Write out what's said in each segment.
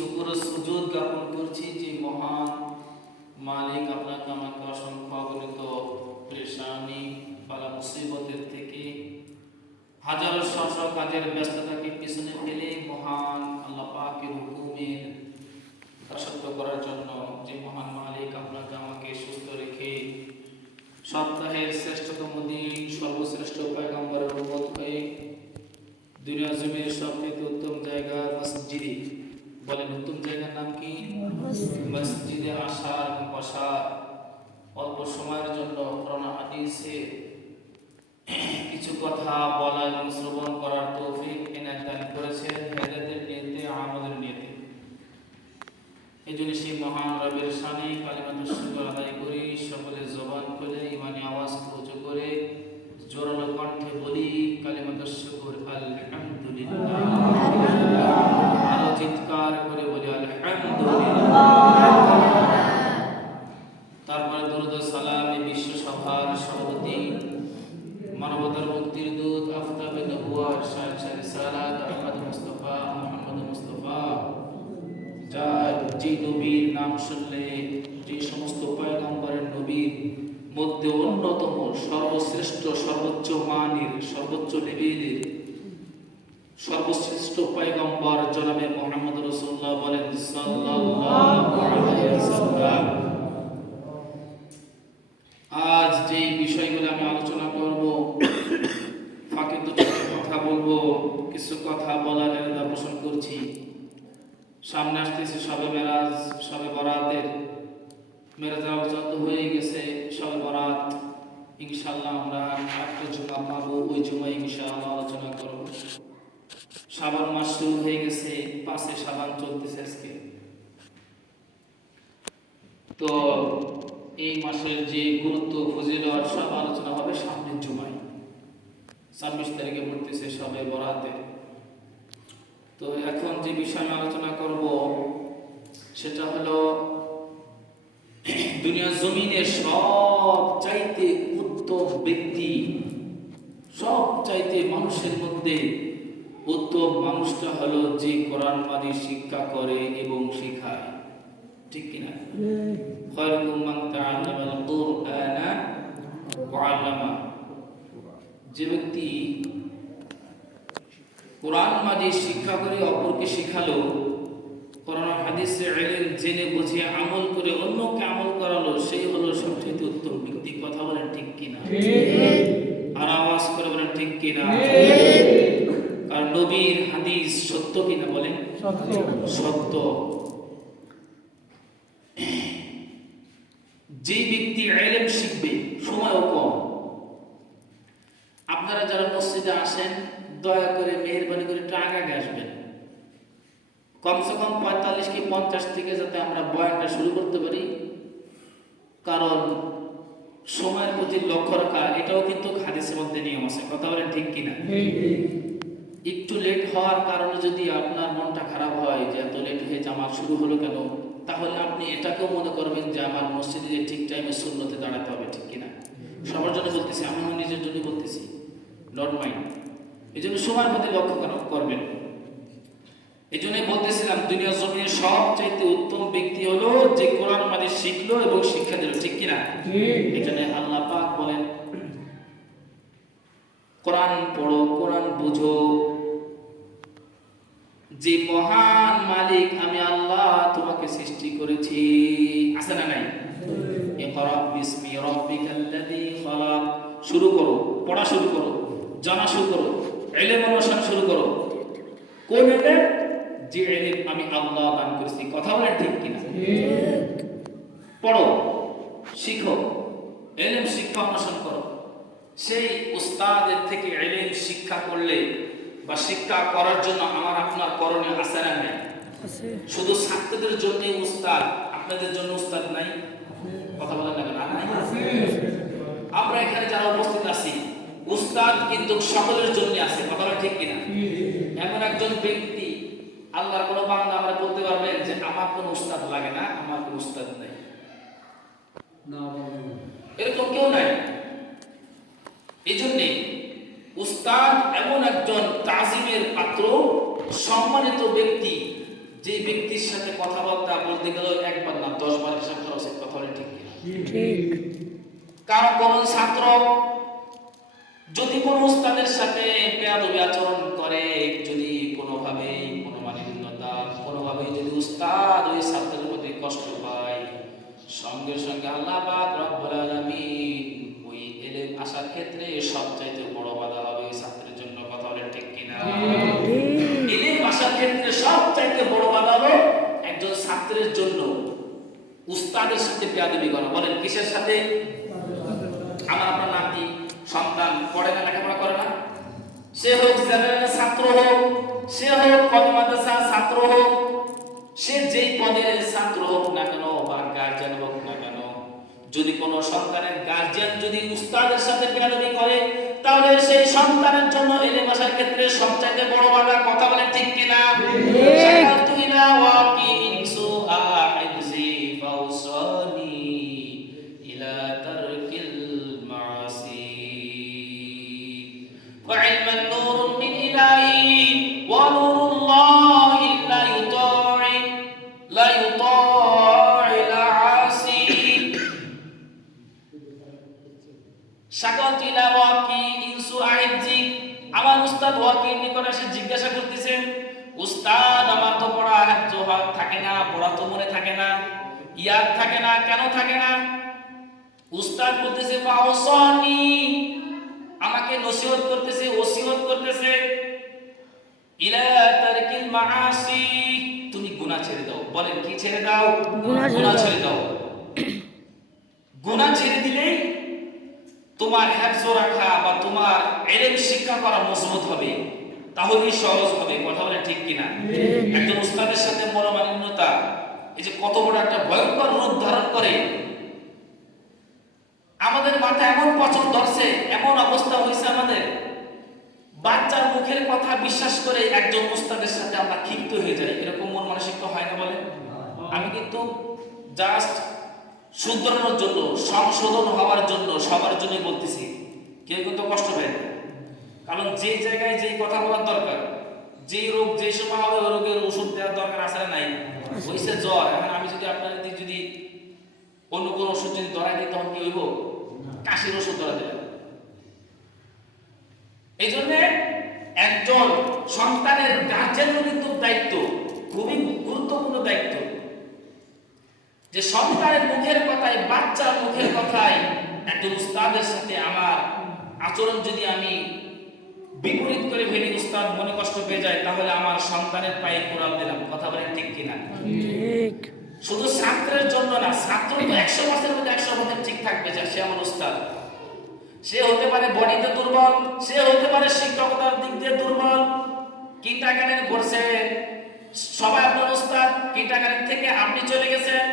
শুকর সুজুদ জ্ঞাপন করছি যে মহান মালিক আপনাকে আমাকে অসংখ্য অগণিত পরেশানি বালা মুসিবতের থেকে হাজারো শত কাজের ব্যস্ততাকে পিছনে ফেলে মহান আল্লাহ পাকের হুকুমের দাসত্ব করার জন্য যে মহান মালিক আপনাকে আমাকে সুস্থ রেখে সপ্তাহের শ্রেষ্ঠতম দিন, সর্বশ্রেষ্ঠ পয়গম্বরের উম্মত হয়ে দুনিয়া জমির সবথেকে উত্তম জায়গা মসজিদে বলেন উত্তম জায়গার নাম কি? মসজিদে। আসার এবং বসার অল্প সময়ের জন্য করোনা হাদিসে কিছু কথা বলা এবং শ্রবণ করার তৌফিক এনায়ত দান করেছেন হেদায়েতের নিয়তে আমাদের নিয়তে। এই জন্য সেই মহান রবের সানে কালিমাতুর শুকর আদায় করি সকলে জবান করে ইমানি আওয়াজ উঁচু করে জোরালো কণ্ঠে বলি কালিমাতুর শুকর আলহামদুলিল্লাহ। চিৎকার করে বলি তারপরে দরুদ সালাম বিশ্ব সভার সভাপতি, মানবতার মুক্তির দূত, আফতাবে নবুয়ার শাহ শাহ রিসালাত, আহমদ মুস্তফা, মোহাম্মদ মুস্তফা, যার যে নবীর নাম শুনলে, যে সমস্ত পয়গম্বরের নবীর মধ্যে অন্যতম সর্বশ্রেষ্ঠ, সর্বোচ্চ মানের, সর্বোচ্চ লেভেলের সর্বশ্রেষ্ঠ পয়গম্বর জনাবে মোহাম্মদ রসুল্লাহ বলেন সাল্লাল্লাহু আলাইহি ওয়াসাল্লাম আজ যে বিষয়গুলো আমি আলোচনা করব, ফাঁকে দু কথা বলব, কিছু কথা বলার এলাদা পোষণ করছি। সামনে আসতেছে সবে মেরাজ, সবে বরাতের। মেরাজ আলোচনা হয়ে গেছে সবে বরাত। ইনশাল্লাহ আমরা একটা জুমা পাবো, ওই জুমায় ইনশাআল্লাহ আলোচনা করব। সাবান মাস শুরু হয়ে গেছে, পাঁচে সাবান চলতেছে আজকে। তো এই মাসের যে গুরুত্ব, ফজিলত সব আলোচনা হবে সামনের জুমায়। ছাব্বিশ তারিখে পড়তেছে সবে বরাতে। তো এখন যে বিষয় আমি আলোচনা করব, সেটা হলো দুনিয়া জমিনের সব চাইতে উত্তম ব্যক্তি সব চাইতে মানুষের মধ্যে উত্তম মানুষটা হলো যে কোরআন মাদি শিক্ষা করে এবং শেখায়। ঠিক কিনা? মান যে ব্যক্তি কোরআন মাদি শিক্ষা করে অপরকে শেখালো কোরআন হাদিসে জেনে বুঝে আমল করে অন্যকে আমল করালো সেই হলো সবচেয়ে উত্তম ব্যক্তি। কথা বলেন ঠিক কিনা? আর আওয়াজ করে বলেন ঠিক কিনা? নবীর হাদিস সত্য কিনা বলেন? সত্য। যে ব্যক্তি এলেম শিখবে সময়ও কম। আপনারা যারা মসজিদে আসেন দয়া করে মেহরবানি করে একটু আগে আসবেন। কমসে কম পঁয়তাল্লিশ কি পঞ্চাশ থেকে যাতে আমরা বয়ানটা শুরু করতে পারি। কারণ সময়ের প্রতি লক্ষ্য রাখা এটাও কিন্তু হাদিসের মধ্যে নিয়ম আছে। কথা বলেন ঠিক কিনা? একটু লেট হওয়ার কারণে যদি আপনার মনটা খারাপ হয় যে এত লেট হয়ে জামাত শুরু হলো কেন তাহলে আপনি এটাকেও মনে করবেন যে আমার মসজিদে যে ঠিক টাইমে শূন্যতে দাঁড়াতে হবে ঠিক কিনা? সবার জন্য বলতেছি আমি আমার নিজের জন্য বলতেছি ডট মাইন্ড এই জন্য সময়ের মধ্যে লক্ষ্য কেন করবেন? এই জন্যই বলতেছিলাম দুনিয়া জমিনের সবচাইতে উত্তম ব্যক্তি হলো যে কোরআন মাঝে শিখলো এবং শিক্ষা দিল ঠিক কিনা? এখানে আল্লাহ পাক বলেন কোরআন পড়ো কোরআন বুঝো। যে মহান মালিক আমি আল্লাহ তোমাকে সৃষ্টি করেছি। আছে না নাই? শুরু করো পড়া শুরু করো জানা শুরু করো ইলম অনুসরণ শুরু করো। কোন ইলম? যে ইলম আমি আল্লাহ দান করেছি। কথা বলেন ঠিক কিনা? পড়ো শিখো এলেম শিক্ষা অনুসরণ করো। সেই উস্তাদের থেকে এলেম শিক্ষা করলে বা শিক্ষা করার জন্য আমার আপনার করণীয় আছে না নাই? শুধু ছাত্রদের জন্য উস্তাদ আপনাদের জন্য উস্তাদ নাই? কথা বলেন না আমরা এখানে যারা উপস্থিত আছি উস্তাদ কিন্তু সকলের জন্য আছে কথা বলেন ঠিক কিনা? এমন একজন ব্যক্তি আল্লাহর কোনো বাংলা আমরা বলতে পারবেন যে আমার কোনো উস্তাদ লাগে না আমার কোনো উস্তাদ নাই। নাই এই জন্যে উস্তাদ এমন একজন তাজিমের পাত্র সম্মানিত ব্যক্তি যে ব্যক্তির সাথে কথাবার্তা বলতে গেলেও একবার না দশ বার হিসাব করা উচিত কথা ঠিক কিনা? কারণ কোন ছাত্র যদি কোন উস্তাদের সাথে বেয়াদবি আচরণ করে যদি কোনোভাবে কোনো মানবীয়তা কোনোভাবে যদি উস্তাদ ওই ছাত্রের প্রতি কষ্ট পায় সঙ্গে সঙ্গে আল্লাহ পাক রব্বুল আলামিন ওই এলেম আসার ক্ষেত্রে সবচাইতে বড় বাধা হবে ওই ছাত্রের জন্য কথা বলে ঠিক কিনা এলেম আসার ক্ষেত্রে সবচাইতে বড় বাধা হবে একজন ছাত্রের জন্য উস্তাদের সাথে বেয়াদবি করা। বলেন, কিসের সাথে? আমার আপনার নাতি সন্তান পড়ে না, লেখাপড়া করে না? সে হোক ছাত্র হোক, সে হোক মাদ্রাসা ছাত্র হোক, সে যেই পদের ছাত্র হোক না কেন, বা গার্জিয়ান হোক না কেন, যদি কোনো সন্তানের গার্জিয়ান যদি উস্তাদের সাথে বেয়াদবি করে, তাহলে সেই সন্তানের জন্য এলে আসার ক্ষেত্রে সবচাইতে বড় বাধা কথা বলে ঠিক কিনা? পড়া তো মনে থাকে না ইয়াদ থাকে না কেন থাকে না? উস্তাদ বলতেছে ফাওসানি। আমাকে নসিহত করতেছে ওসিহত করতেছে। ইলা তারকিল মাআসি। তুমি গুনাহ ছেড়ে দাও। বলেন কি ছেড়ে দাও? গুনাহ ছেড়ে দাও। গুনাহ ছেড়ে দিলেই তোমার হেফজ রাখা বা তোমার এলেম শিক্ষা করা মজবুত হবে। তাহলেই সহজ হবে কথা বলে ঠিক কিনা? একজন উস্তাদের সাথে মনোমালিন্যতা এই যে কত বড় একটা ভয়ঙ্কর রূপ ধারণ করে। আমাদের মাথা এমন পছন্দ ধরছে এমন অবস্থা হয়েছে আমাদের। বাচ্চার মুখের কথা বিশ্বাস করে একজন উস্তাদের সাথে আমরা ক্ষিপ্ত হয়ে যাই। এরকম মন মানসিকতা হয় না বলে? আমি কিন্তু জাস্ট শুধরানোর জন্য সংশোধন হওয়ার জন্য সবার জন্য বলতেছি। কেউ কিন্তু কষ্ট পায় না। কারণ যে জায়গায় যেই কথা বলার দরকার, যেই রোগ যে সময় হবে ওই রোগের ওষুধ দেওয়ার দরকার না নাই হয়েছে জ্বর। এখন আমি যদি আপনার যদি অন্য কোনো ওষুধ যদি ধরাই দিই, তখন কি হইব? কাশির ওষুধ ধরা দিলাম এই জন্যে একজন সন্তানের গার্জেনের কিন্তু দায়িত্ব, খুবই গুরুত্বপূর্ণ দায়িত্ব। যে সন্তানের মুখের কথায়, বাচ্চার মুখের কথায়, একজন উস্তাদের সাথে আমার আচরণ যদি আমি বিপরীত করে ফেলি উস্তাদ মনে কষ্ট পেয়ে যায় তাহলে আমার সন্তানের পায়ে কোরআন দিলাম। কথা বলেন ঠিক কিনা? ঠিক। শুধু ছাত্রের জন্য না ছাত্র তো একশো বছরের মধ্যে একশো বছর ঠিক থাকবে যা সে আমার উস্তাদ। সে হতে পারে বডিতে দুর্বল সে হতে পারে শিক্ষকতার দিক দিয়ে দুর্বল। কিন্টারগার্টেন করছে সবাই আপনার উস্তাদ কিন্টারগার্টেন থেকে আপনি চলে গেছেন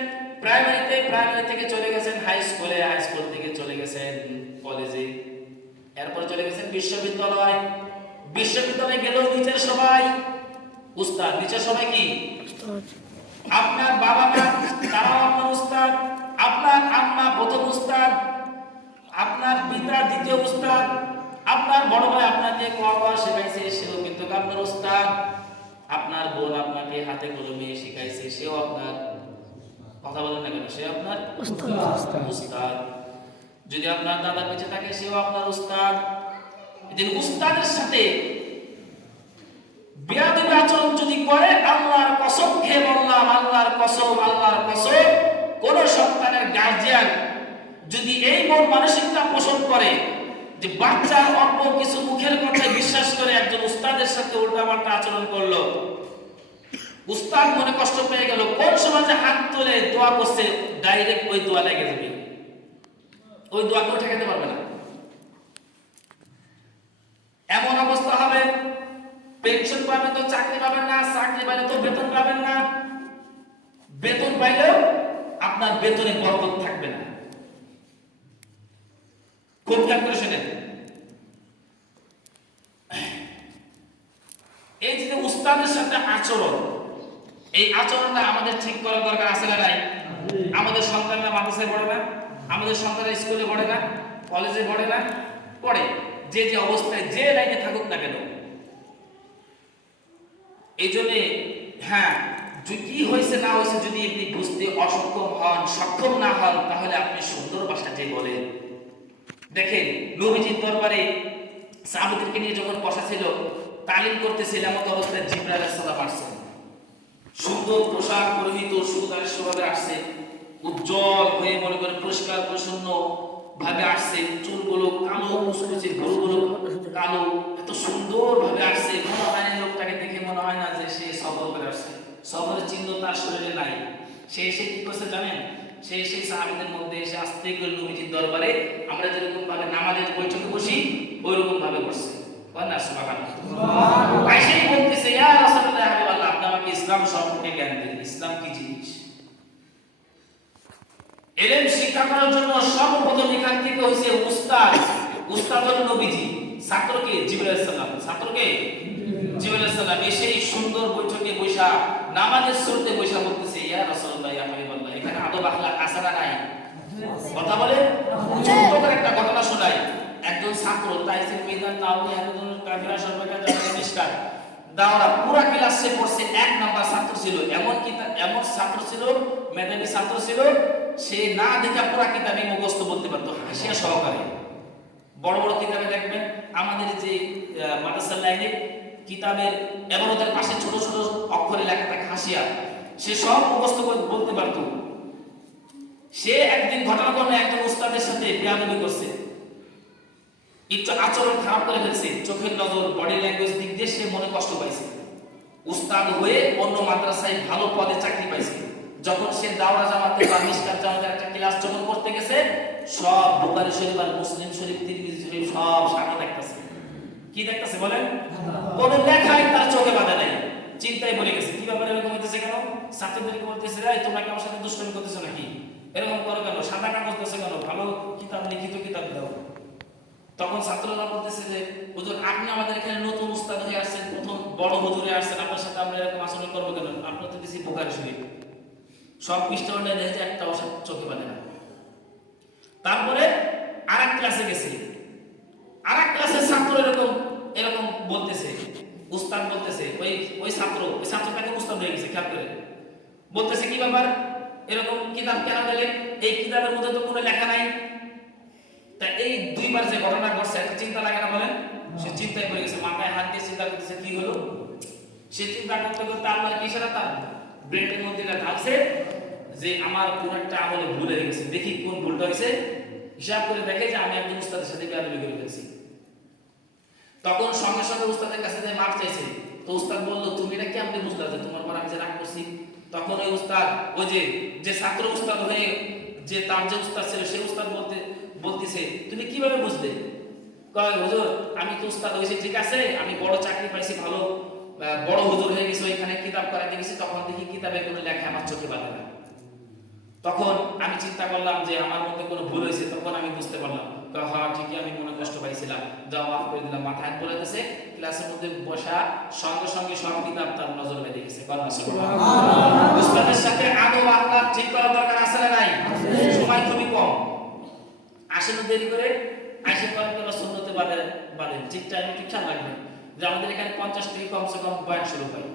প্রাইমারিতে প্রাইমারি থেকে চলে গেছেন হাই স্কুলে হাই স্কুল থেকে চলে গেছেন কলেজে। এরপরে চলে গেছেন বিশ্ববিদ্যালয়। বিশ্ববিদ্যালয়ে গেলেও নিচের সবাই উস্তাদ। নিচের সবাই কি? আপনার বাবা মা তারাও আপনার উস্তাদ। আপনার আম্মা প্রথম উস্তাদ। আপনার পিতা দ্বিতীয় উস্তাদ। আপনার বড় ভাই আপনাকে কোয়া শেখাইছে সেও কিন্তু আপনার উস্তাদ। আপনার বোন আপনাকে হাতে কলমে শিখাইছে সেও আপনার কথা বলেন না কেন সে আপনার উস্তাদ। উস্তাদ। যদি আপনার দাদা বেঁচে থাকে, সেও আপনার উস্তাদ। এদিন উস্তাদের সাথে বিয়াদবি আচরণ যদি করে, আল্লাহর কসম খেয়ে বললাম, আল্লাহর কসম আল্লাহর কসম, কোন সন্তানের গার্জিয়ান যদি এই মন মানসিকতা পোষণ করে যে বাচ্চার অল্প কিছু মুখের কথায় বিশ্বাস করে একজন উস্তাদের সাথে উল্টাপাল্টা আচরণ করল, উস্তাদ মনে কষ্ট পেয়ে গেল। কোন সমাজে হাত তুলে দোয়া করছে ডাইরেক্ট ওই দোয়া লেগে যাবে। ওই দোয়া কেউ ঠেকাতে পারবে না। এমন অবস্থা হবে পেনশন পাবেন তো চাকরি পাবেন না চাকরি পাইলে তো বেতন পাবেন না। বেতন পাইলেও আপনার বেতনে বরকত থাকবে না। খুব খেয়াল করে শোনেন এই যে উস্তাদের সাথে আচরণ এই আচরণটা আমাদের ঠিক করার দরকার আছে না নাই? আমাদের সন্তানরা মাদ্রাসায় পড়ে না? আমাদের সন্তানরা স্কুলে পড়ে না কলেজে পড়ে না, পড়ে। যে যে অবস্থায়, যে লাইনে থাকুক না কেন। এই জন্যে হ্যাঁ কি হয়েছে না হয়েছে যদি আপনি বুঝতে অসক্ষম হন, সক্ষম না হন, তাহলে আপনি সুন্দর ভাষা যে বলেন দেখেন, নবীজির দরবারে সাহাবাদেরকে নিয়ে যখন বসা ছিল, তালিম করতেছিল এমন অবস্থায় আলাইহিস সালাম আসছেন। সুন্দর পোশাক, পরিহিত সুদারিশ্বভাবে আসছে। উজ্জ্বল হয়ে মনে করে পরিষ্কার পরিচ্ছন্ন ভাবে আসছে চুলগুলো কালো মুসকুচে গরুগুলো কালো এত সুন্দর ভাবে আসছে। মনে হয় না লোকটাকে দেখে মনে হয় না যে সে সফর করে আসছে। সফরের চিহ্ন তার শরীরে নাই। সে এসে কি করছে জানেন? সে সেই সাহাবিদের মধ্যে এসে আসতে করে নবীজির দরবারে আমরা যেরকম ভাবে নামাজের বৈঠকে বসি ওই রকম ভাবে বসছে না সুবহানাল্লাহ। আইসেই বলতেছে ইয়া রাসূলুল্লাহ আপনি আমাকে ইসলাম সম্পর্কে জ্ঞান দিন। ইসলাম কি জিনিস? এলেম শিক্ষা করার জন্য সর্বপ্রথম এখান থেকে হয়েছে উস্তাদ উস্তাদ নবীজি। ছাত্রকে আলাইহিস সালাম, ছাত্রকে আলাইহিস সালাম এসে এই সুন্দর বৈঠকে বৈশা, নামাজের শুরুতে বৈশা বলতেছে, ইয়া রাসূলুল্লাহ, ইয়া হাবিবাল্লাহ, এখানে আদব আখলাক নাই? কথা বলে? একটা ঘটনা একজন ছাত্র তাইসির মিজান একজন কাফিরা সর্বকা জানা মিস্টার দাওরা পুরা ক্লাসে পড়ছে, এক নাম্বার ছাত্র ছিল। এমন কি এমন ছাত্র ছিল, মেধাবী ছাত্র ছিল সে না দেখা পুরা কিতাবে মুখস্থ বলতে পারতো, হাসিয়া সহকারে। বড় বড় কিতাবে দেখবেন, আমাদের যে মাদ্রাসার লাইনে কিতাবের এবং ওদের পাশে ছোট ছোট অক্ষরে লেখা থাকে, হাসিয়া। সে সব মুখস্থ বলতে পারতো। সে একদিন ঘটনা করলে একজন উস্তাদের সাথে বেয়াদবি করছে। একটু আচরণ খারাপ করে ফেলছে, চোখের নজর বডি ল্যাঙ্গুয়েজ দিক দিয়ে সে মনে কষ্ট পাইছে। উস্তাদ হয়ে অন্য মাদ্রাসায় ভালো পদে চাকরি পাইছে। যখন সে দাওরা জামাতে বা মিসকাত জামাতের একটা ক্লাস যখন করতে গেছে, সব বুখারী শরীফ আর মুসলিম শরীফ, তিরমিজি শরীফ সব সামনে দেখতেছে। কি দেখতেছে বলেন? কোন লেখাই তার চোখে বাধা নাই। চিন্তায় বলে গেছে। কি ব্যাপারে এরকম হইতেছে কেন? ছাত্রদেরকে বলতেছে, এই, তোমরা কি আমার সাথে দুষ্টমি করতেছো নাকি? এরকম করো কেন? সাদা কাগজ দেশে কেন? ভালো কিতাব, লিখিত কিতাব দাও। তখন ছাত্ররা বলতেছে যে, হুজুর, আপনি আমাদের এখানে নতুন উস্তাদ হয়ে আসছেন, প্রথম বড় হুজুরে আসছেন। আপনার সাথে আমরা এরকম আচরণ করব কেন? আপনার তো দিছি বোকারি শরীফ। সব উন্নয়ন হয়েছে একটা অসাদ চোখে বাঁধে না। তারপরে আর এক ক্লাসে গেছি। আর এক ক্লাসের ছাত্র এরকম এরকম বলতেছে, উস্তাদ বলতেছে, ওই ওই ছাত্র, ওই ছাত্রটাকে উস্তাদ হয়ে গেছে, খেয়াল করে বলতেছে কি ব্যাপার? এরকম কিতাব কেন দিলে? এই কিতাবের মধ্যে তো কোনো লেখা নাই। তা এই দুইবার যে ঘটনা ঘটছে, একটা চিন্তা লাগে না বলেন? সে চিন্তায় পড়ে গেছে, মাথায় হাত দিয়ে চিন্তা করতেছে, কি হলো? সে চিন্তা করতে করতে আল্লাহর কি সারা তার? ব্রেনের মধ্যে এটা ঢালছে যে আমার কোন একটা আমলে ভুল হয়ে গেছে। দেখি কোন ভুলটা হয়েছে। হিসাব করে দেখে যে আমি একজন উস্তাদের সাথে বেয়াদবি করে ফেলছি। তখন সঙ্গে সঙ্গে উস্তাদের কাছে যে মাপ চাইছে, তো উস্তাদ বলল, তুমি এটা কেমন বুঝলা যে তোমার পর আমি যে রাগ করছি? তখন ওই উস্তাদ, ওই যে যে ছাত্র উস্তাদ হয়ে যে তার যে উস্তাদ ছিল, সেই উস্তাদ বলতে, বলতেছে, তুমি কীভাবে বুঝলে? কয়, হুজুর, আমি তো উস্তাদ হয়েছি, ঠিক আছে? আমি বড় চাকরি পাইছি, ভালো। বড় হুজুর হয়ে গেছি ওইখানে কিতাব করাইতে গেছি তখন দেখি কিতাবে কোনো লেখা আমার চোখে বাঁধে না। তখন আমি চিন্তা করলাম যে আমার মধ্যে কোনো ভুল হয়েছে তখন আমি বুঝতে পারলাম। হ্যাঁ ঠিকই আমি মনে কষ্ট পাইছিলাম। যাও মাফ করে দিলাম হাত বলে দিয়েছে ক্লাসের মধ্যে বসা সঙ্গে সঙ্গে সব কিতাব তার নজর বেঁধে গেছে। উস্তাদের সাথে আদব আখলাক ঠিক করা দরকার আছে না নাই? সময় খুবই কম। আসেন দেরি করে আইসে করেন কেন শূন্যতে বাদে বাদেন। ঠিক টাইমে ঠিক খেয়াল রাখবেন? যে আমাদের এখানে পঞ্চাশ থেকে কমসে কম বয়ান শুরু হয়।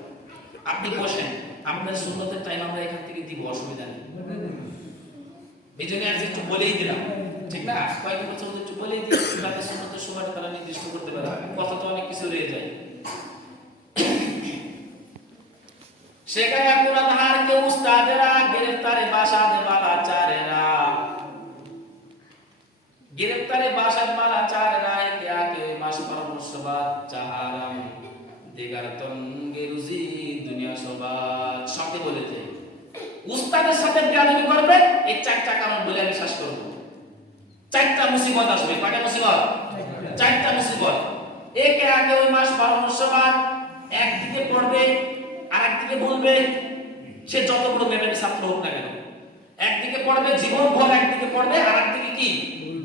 আপনি বসেন আপনার শূন্যতের টাইম আমরা এখান থেকে দিব, অসুবিধা নেই। এই জন্য আজকে একটু বলেই দিলাম, ঠিক না? কয়েক বছর একটু বলেই শূন্যতের সময়টা তারা নির্দিষ্ট করতে পারে কথা তো অনেক কিছু রয়ে যায়। সেখানে কে উস্তাদেরা গ্রেফতারে বাসাদে বালাচারেরা গ্রেফতারে আকে সঙ্গে বলেছে উস্তাদের সাথে বেয়াদবি করবে, এই চারটা কারণ বলে আমি শেষ করব। চারটা মুসিবত আসবে। কয়টা মুসিবত? চারটা মুসিবত। একে আগে ওই মাস পরামর্শবাদ একদিকে পড়বে আর একদিকে বলবে, সে যত বড় মেধাবী ছাত্র হোক না কেন। একদিকে পড়বে জীবন ভর একদিকে পড়বে আর একদিকে কি?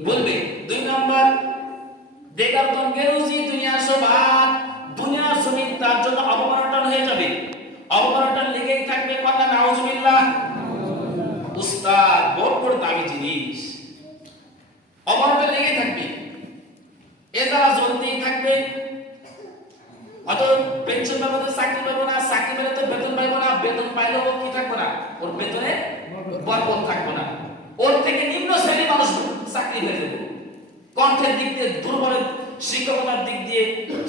বলবে। দুই নম্বর বেকার গেরুজি দুনিয়া সবাদ দুনিয়া জমিন তার জন্য অবমাননা হয়ে যাবে। অবমাননা লেগেই থাকবে কথা, নাউজুবিল্লাহ। উস্তাদ বড় বড় দামি জিনিস। অবমাননা লেগেই থাকবে। এ দ্বারা জ্বলতেই থাকবে অত পেনশন পাবো তো চাকরি পাবো না, চাকরি পেলে তো বেতন পাইবো না, বেতন পাইলেও কি থাকব না? ওর বেতনে বরকত থাকব না। ওর থেকে নিম্ন শ্রেণির মানুষ চাকরি হয়ে যাব। কণ্ঠের দিক দিয়ে দুর্বল শিক্ষকতার দিক দিয়ে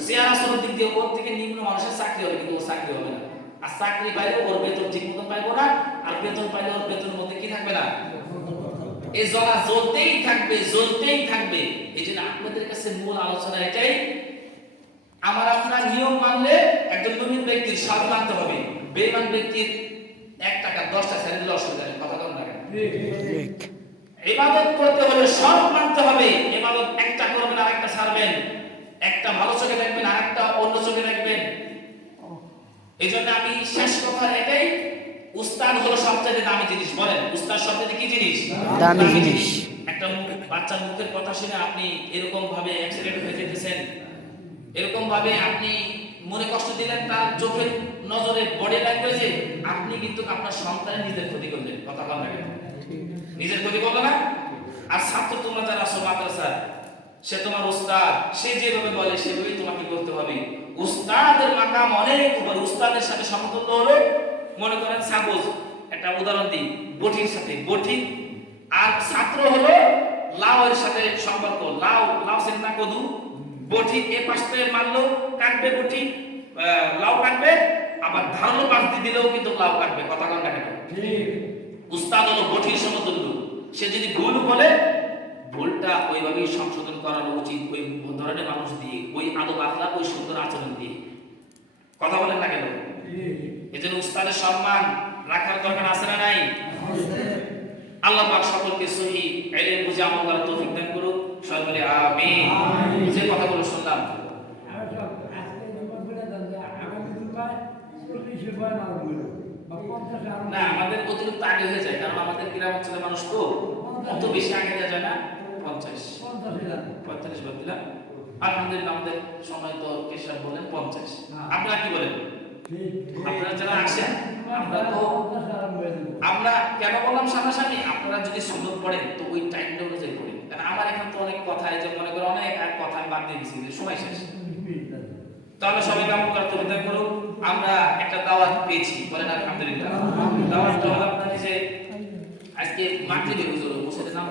চেয়ার দিক দিয়ে ওর থেকে নিম্ন মানুষের চাকরি হবে, কিন্তু চাকরি হবে না। আর চাকরি পাইলে ওর বেতন ঠিক মতন পাইবো না, আর বেতন পাইলে ওর বেতনের মধ্যে কি থাকবে না? এই জ্বলা জ্বলতেই থাকবে জ্বলতেই থাকবে। এই জন্য আপনাদের কাছে মূল আলোচনা এটাই, আমার আপনার নিয়ম মানলে একজন মুমিন ব্যক্তির স্বাদ মানতে হবে। বেঈমান ব্যক্তির এক টাকা দশটা দিলে অসুবিধা নেই কথা কম লাগে ইবাদত করতে হলে সব মানতে হবে। ইবাদত একটা করবেন আর একটা ছাড়বেন। একটা ভালো চোখে দেখবেন আর একটা অন্য চোখে দেখবেন। এই জন্য আমি শেষ কথা এটাই উস্তাদ হলো সবচেয়ে দামি জিনিস। বলেন উস্তাদ সবচেয়ে কি জিনিস? দামি জিনিস। একটা বাচ্চার মুখের কথা শুনে আপনি এরকম ভাবে অ্যাক্সিডেন্ট হয়ে যেতেছেন। এরকম ভাবে আপনি মনে কষ্ট দিলেন তার চোখের নজরে বডি ল্যাঙ্গুয়েজে আপনি কিন্তু আপনার সন্তানের নিজের ক্ষতি করলেন। কথা বল না কেন? নিজের ক্ষতি করবে না। আর ছাত্র তোমরা যারা আছো, মাদ্রাসা, সে তোমার উস্তাদ সে যেভাবে বলে, সেভাবেই তোমাকে করতে হবে। উস্তাদের মাকাম অনেক উপর। উস্তাদের সাথে সমতুল্য হলো, মনে করেন সাপোজ, একটা উদাহরণ দিই, বটির সাথে। বটি আর ছাত্র হলো লাউ এর সাথে সম্পর্ক। লাউ লাউ সেন না কদু। বটি এ পাশ থেকে কাটবে বটি লাউ কাটবে, আবার ধারালো পাশ দিলেও কিন্তু লাউ কাটবে। কথা কন না কেন? উস্তাদ হলো বঠির সমতুল্য। সে যদি ভুল বলে, ভুলটা ওইভাবেই সংশোধন করানো উচিত ওই ধরনের মানুষ দিয়ে, ওই আদব আখলাক, ওই সুন্দর আচরণ দিয়ে। কথা বলেন না কেন? এজন্য উস্তাদের সম্মান রাখার দরকার আছে না নাই? আল্লাহ পাক সকলকে সহি এলে বুঝে আমল করার তৌফিক দান করুক। বলে আমিন। যে কথাগুলো শুনলাম। আজকে না আমাদের অতিরিক্ত আগে হয়ে যায় কারণ আমাদের গ্রাম অঞ্চলের মানুষ তো অত বেশি আগে দেওয়া যায় না পঞ্চাশ। পঁয়তাল্লিশ বাদ দিলাম। আলহামদুলিল্লাহ আমাদের সময় তো কেশব বলেন পঞ্চাশ। আপনারা কি বলেন? আপনারা যারা আসেন আমরা তো আমরা কেন বললাম সামনাসামনি? আপনারা যদি সুযোগ পড়েন তো ওই টাইমটা অনুযায়ী পড়েন কারণ আমার এখন তো অনেক কথা এই যে মনে করো অনেক কথা আমি বাদ দিয়ে দিচ্ছি যে সময় শেষ। তাহলে সবাই কাম করতে বিদায় করুন আমরা একটা দাওয়াত পেয়েছি, বলেন আলহামদুলিল্লাহ। দাওয়াত হলো আপনার যে, আজকে মাতৃ হুজুর বসে নাম